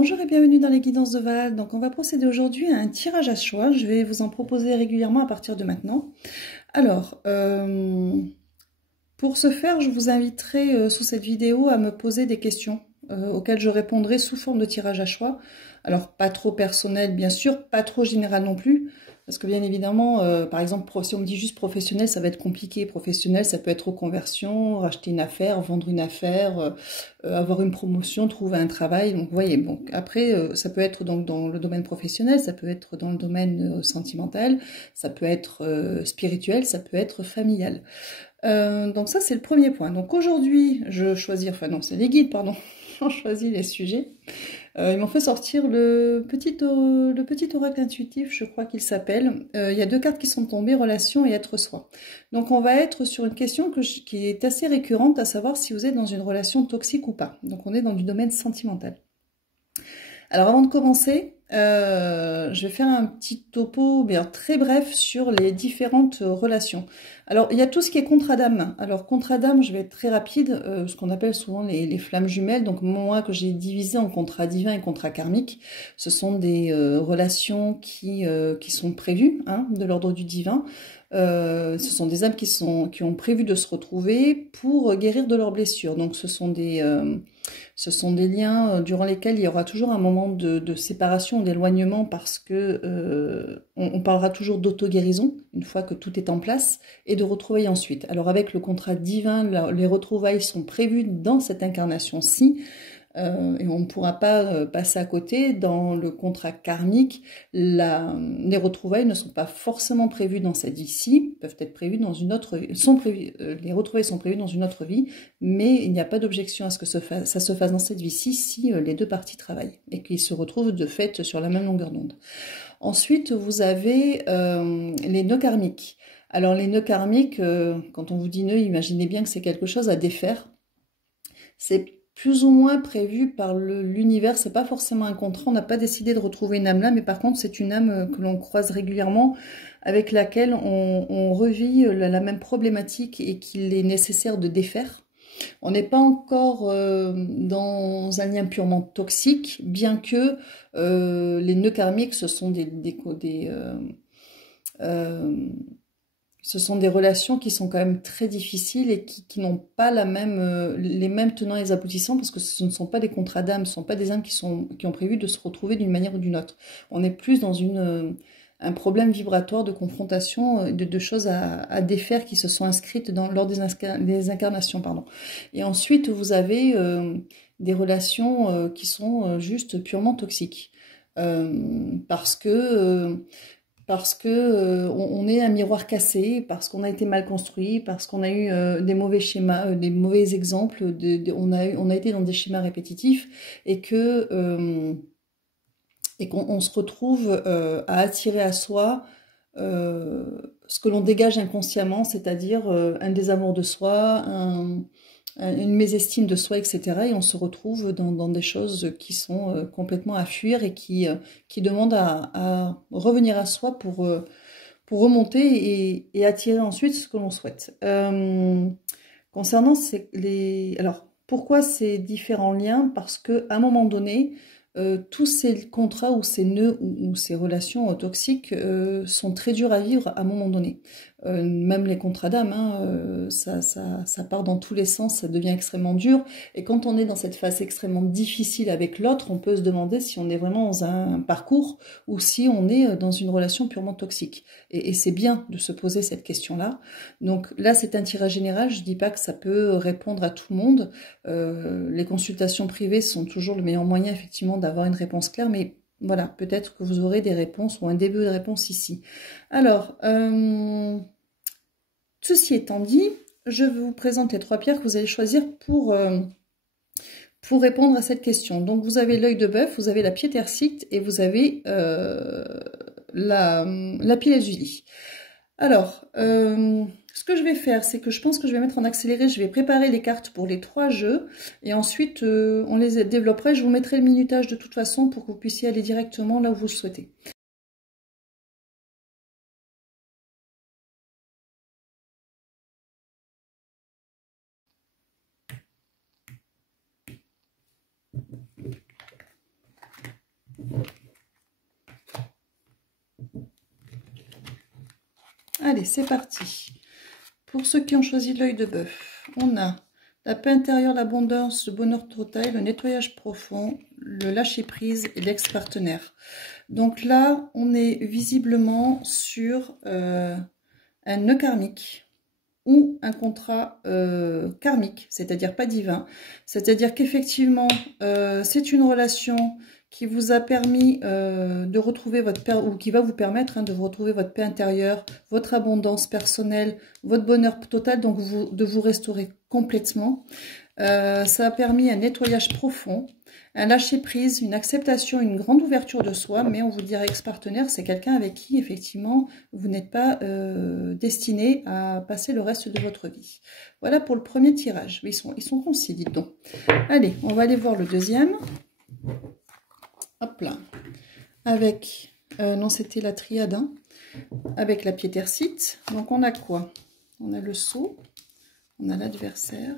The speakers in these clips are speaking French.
Bonjour et bienvenue dans les guidances de Val. Donc on va procéder aujourd'hui à un tirage à choix. Je vais vous en proposer régulièrement à partir de maintenant. Alors, pour ce faire, je vous inviterai sous cette vidéo à me poser des questions auxquelles je répondrai sous forme de tirage à choix. Alors pas trop personnel bien sûr, pas trop général non plus. Parce que bien évidemment, par exemple, si on me dit juste professionnel, ça va être compliqué. Professionnel, ça peut être reconversion, racheter une affaire, vendre une affaire, avoir une promotion, trouver un travail. Donc, vous voyez, donc après, ça peut être donc dans le domaine professionnel, ça peut être dans le domaine sentimental, ça peut être spirituel, ça peut être familial. Donc ça, c'est le premier point. Donc aujourd'hui, je choisis, enfin non, c'est les guides, pardon, ont choisi les sujets. Ils m'ont fait sortir le petit oracle intuitif, je crois qu'il s'appelle. Il y a deux cartes qui sont tombées, relation et être soi. Donc on va être sur une question qui est assez récurrente, à savoir si vous êtes dans une relation toxique ou pas. Donc on est dans du domaine sentimental. Alors avant de commencer, je vais faire un petit topo bien très bref sur les différentes relations. Alors il y a tout ce qui est contrat-d'âme. Alors contrat-d'âme, je vais être très rapide, ce qu'on appelle souvent les flammes jumelles. Donc moi que j'ai divisé en contrat divin et contrat karmique, ce sont des relations qui sont prévues, hein, de l'ordre du divin. Ce sont des âmes qui ont prévu de se retrouver pour guérir de leurs blessures. Donc ce sont des liens durant lesquels il y aura toujours un moment de séparation, d'éloignement, parce que on parlera toujours d'auto-guérison, une fois que tout est en place, et de retrouvailles ensuite. Alors avec le contrat divin, les retrouvailles sont prévues dans cette incarnation-ci, et on ne pourra pas passer à côté. Dans le contrat karmique, les retrouvailles ne sont pas forcément prévues dans cette vie-ci, peuvent être prévues dans une autre vie, les retrouvailles sont prévues dans une autre vie, mais il n'y a pas d'objection à ce que ça se fasse dans cette vie-ci si les deux parties travaillent et qu'ils se retrouvent de fait sur la même longueur d'onde. Ensuite, vous avez les nœuds karmiques. Alors les nœuds karmiques, quand on vous dit nœud, imaginez bien que c'est quelque chose à défaire. C'est plus ou moins prévu par l'univers, c'est pas forcément un contrat, on n'a pas décidé de retrouver une âme là, mais par contre c'est une âme que l'on croise régulièrement, avec laquelle on revit la même problématique et qu'il est nécessaire de défaire. On n'est pas encore dans un lien purement toxique, bien que les nœuds karmiques, ce sont des relations qui sont quand même très difficiles et qui n'ont pas les mêmes tenants et aboutissants, parce que ce ne sont pas des contrats d'âme, ce ne sont pas des âmes qui ont prévu de se retrouver d'une manière ou d'une autre. On est plus dans un problème vibratoire de confrontation, de choses à défaire qui se sont inscrites lors des incarnations. Pardon. Et ensuite, vous avez des relations qui sont juste purement toxiques. Parce que on est un miroir cassé, parce qu'on a été mal construit, parce qu'on a eu des mauvais schémas, des mauvais exemples, on a été dans des schémas répétitifs, et qu'on se retrouve à attirer à soi ce que l'on dégage inconsciemment, c'est-à-dire un désamour de soi, une mésestime de soi, etc. Et on se retrouve dans des choses qui sont complètement à fuir et qui demandent à revenir à soi pour remonter et attirer ensuite ce que l'on souhaite. Concernant alors, pourquoi ces différents liens? Parce qu'à un moment donné, tous ces contrats ou ces nœuds ou ces relations toxiques sont très durs à vivre à un moment donné. Même les contrats d'âme, hein, ça part dans tous les sens, ça devient extrêmement dur. Et quand on est dans cette phase extrêmement difficile avec l'autre, on peut se demander si on est vraiment dans un parcours ou si on est dans une relation purement toxique. Et c'est bien de se poser cette question-là. Donc là, c'est un tirage général, je dis pas que ça peut répondre à tout le monde. Les consultations privées sont toujours le meilleur moyen, effectivement, d'avoir une réponse claire, mais voilà, peut-être que vous aurez des réponses ou un début de réponse ici. Alors, ceci étant dit, je vous présente les trois pierres que vous allez choisir pour répondre à cette question. Donc, vous avez l'œil de bœuf, vous avez la piétersite et vous avez la pilazuli. Alors, ce que je vais faire, c'est que je pense que je vais mettre en accéléré, je vais préparer les cartes pour les trois jeux, et ensuite on les développerait. Je vous mettrai le minutage de toute façon pour que vous puissiez aller directement là où vous le souhaitez. Allez, c'est parti. Pour ceux qui ont choisi l'œil de bœuf, on a la paix intérieure, l'abondance, le bonheur total, le nettoyage profond, le lâcher-prise et l'ex-partenaire. Donc là, on est visiblement sur un nœud karmique ou un contrat karmique, c'est-à-dire pas divin. C'est-à-dire qu'effectivement, c'est une relation qui vous a permis de retrouver votre paix, ou qui va vous permettre de retrouver votre paix intérieure, votre abondance personnelle, votre bonheur total, donc de vous restaurer complètement. Ça a permis un nettoyage profond, un lâcher-prise, une acceptation, une grande ouverture de soi, mais on vous dirait ex-partenaire, c'est quelqu'un avec qui, effectivement, vous n'êtes pas destiné à passer le reste de votre vie. Voilà pour le premier tirage. Ils sont concis, dites donc. Allez, on va aller voir le deuxième. Hop là. Avec, non, c'était la triade, hein, avec la piétercite. Donc, on a quoi? On a le sceau, on a l'adversaire,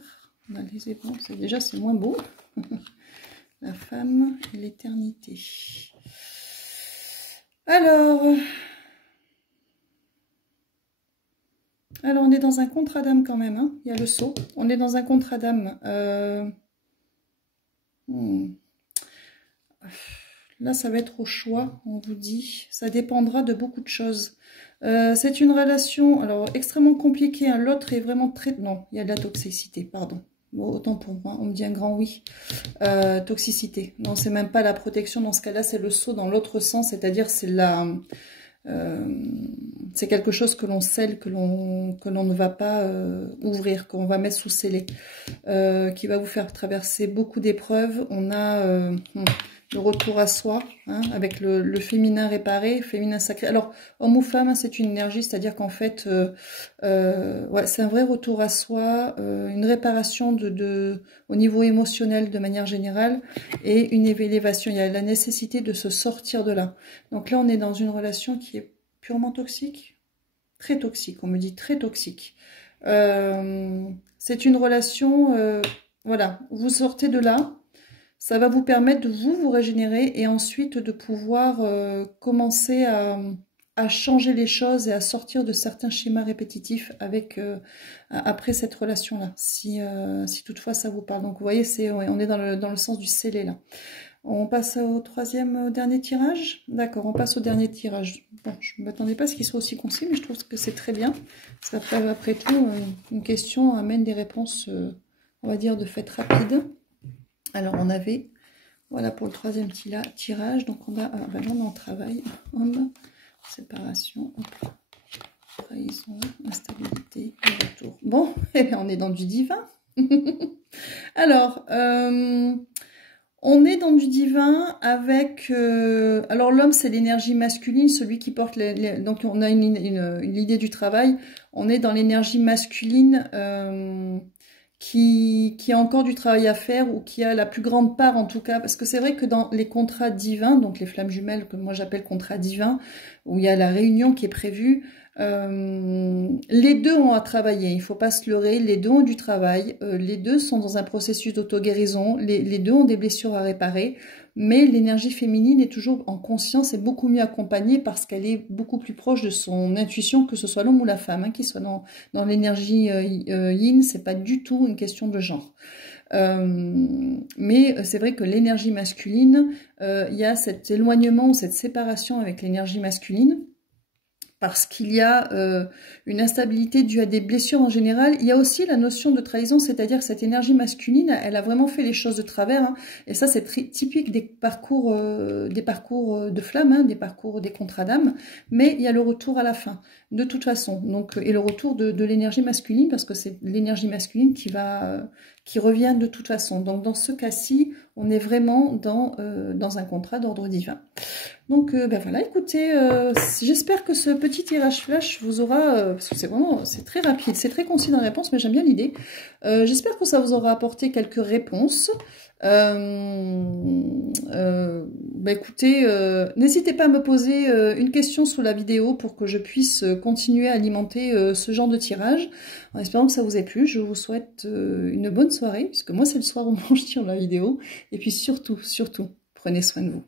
on a les ébranles. Déjà, c'est moins beau. La femme et l'éternité. Alors, on est dans un contrat d'âme quand même. Hein. Il y a le sceau. On est dans un contrat d'âme. Là, ça va être au choix, on vous dit. Ça dépendra de beaucoup de choses. C'est une relation, alors, extrêmement compliquée. Hein. L'autre est vraiment très... Non, il y a de la toxicité, pardon. Bon, autant pour moi, on me dit un grand oui. Toxicité. Non, c'est même pas la protection. Dans ce cas-là, c'est le sceau dans l'autre sens. C'est-à-dire, c'est la... c'est quelque chose que l'on scelle, que l'on ne va pas ouvrir, qu'on va mettre sous scellé, qui va vous faire traverser beaucoup d'épreuves. On a le retour à soi, hein, avec le féminin réparé, féminin sacré. Alors, homme ou femme, hein, c'est une énergie, c'est-à-dire qu'en fait, ouais, c'est un vrai retour à soi, une réparation au niveau émotionnel de manière générale, et une élévation. Il y a la nécessité de se sortir de là. Donc là, on est dans une relation qui est purement toxique, très toxique, on me dit très toxique. C'est une relation, voilà, vous sortez de là. Ça va vous permettre de vous régénérer et ensuite de pouvoir commencer à changer les choses et à sortir de certains schémas répétitifs après cette relation-là, si toutefois ça vous parle. Donc vous voyez, on est dans le sens du scellé là. On passe au dernier tirage. D'accord, on passe au dernier tirage. Bon, je ne m'attendais pas à ce qu'il soit aussi concis, mais je trouve que c'est très bien. Parce qu'après tout, une question amène des réponses, on va dire, de fait rapide. Alors, on avait, voilà pour le troisième tirage, donc on a, ben là, on est en travail, homme, séparation, hop, trahison, instabilité, retour. Bon, eh bien, on est dans du divin. Alors, on est dans du divin avec, alors l'homme c'est l'énergie masculine, celui qui porte donc on a une idée du travail, on est dans l'énergie masculine, qui a encore du travail à faire, ou qui a la plus grande part en tout cas, parce que c'est vrai que dans les contrats divins, donc les flammes jumelles que moi j'appelle contrats divins, où il y a la réunion qui est prévue, les deux ont à travailler, il ne faut pas se leurrer, les deux ont du travail, les deux sont dans un processus d'auto-guérison, les deux ont des blessures à réparer, mais l'énergie féminine est toujours en conscience et beaucoup mieux accompagnée parce qu'elle est beaucoup plus proche de son intuition, que ce soit l'homme ou la femme, hein, qui soit dans l'énergie yin, c'est pas du tout une question de genre. Mais c'est vrai que l'énergie masculine, il y a cet éloignement ou cette séparation avec l'énergie masculine, parce qu'il y a une instabilité due à des blessures en général. Il y a aussi la notion de trahison, c'est-à-dire que cette énergie masculine, elle a vraiment fait les choses de travers, hein, et ça c'est typique des parcours de flammes, hein, des parcours des contrats d'âme, mais il y a le retour à la fin, de toute façon, donc, et le retour de l'énergie masculine, parce que c'est l'énergie masculine qui revient de toute façon. Donc dans ce cas-ci, on est vraiment dans un contrat d'ordre divin. Donc ben voilà, écoutez, j'espère que ce petit tirage flash vous aura, parce que c'est très rapide, c'est très concis dans la réponse, mais j'aime bien l'idée. J'espère que ça vous aura apporté quelques réponses. Ben écoutez, n'hésitez pas à me poser une question sous la vidéo pour que je puisse continuer à alimenter ce genre de tirage. En espérant que ça vous ait plu, je vous souhaite une bonne soirée, puisque moi c'est le soir où je tire la vidéo. Et puis surtout, prenez soin de vous.